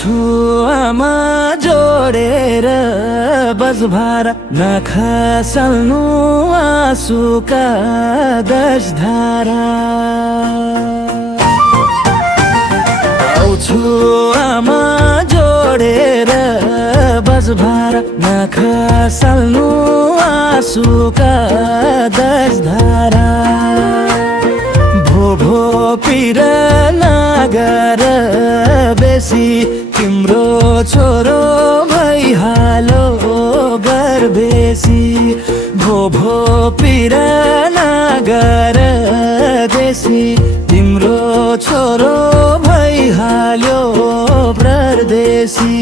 आउँछु आमा जोडेर बजभारा नाखा साल्नु आँसुका 10 धारा आउँछु आमा जोडेर बजभारा नाखा साल्नु आँसुका 10 धारा भो पिर नगर बेसी तिम्रो छोरो भइहालो गर्भेसी भो पिर नगर बेसी तिम्रो छोरो भइहाल्यो परदेशी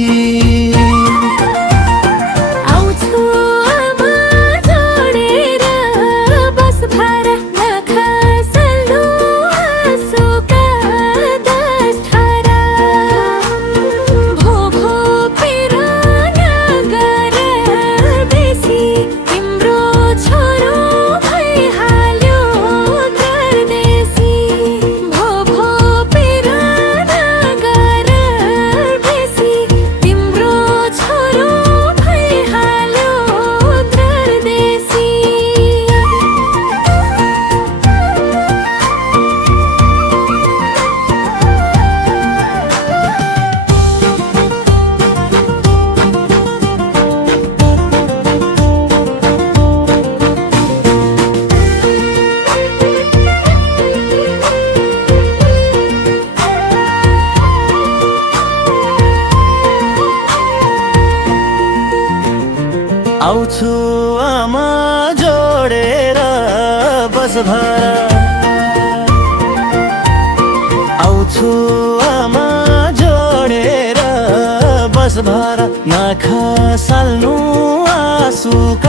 आउँछु आमा जोडेर बजभारा आउँछु आमा जोडेर बजभारा नाखा साल्नु आँसुका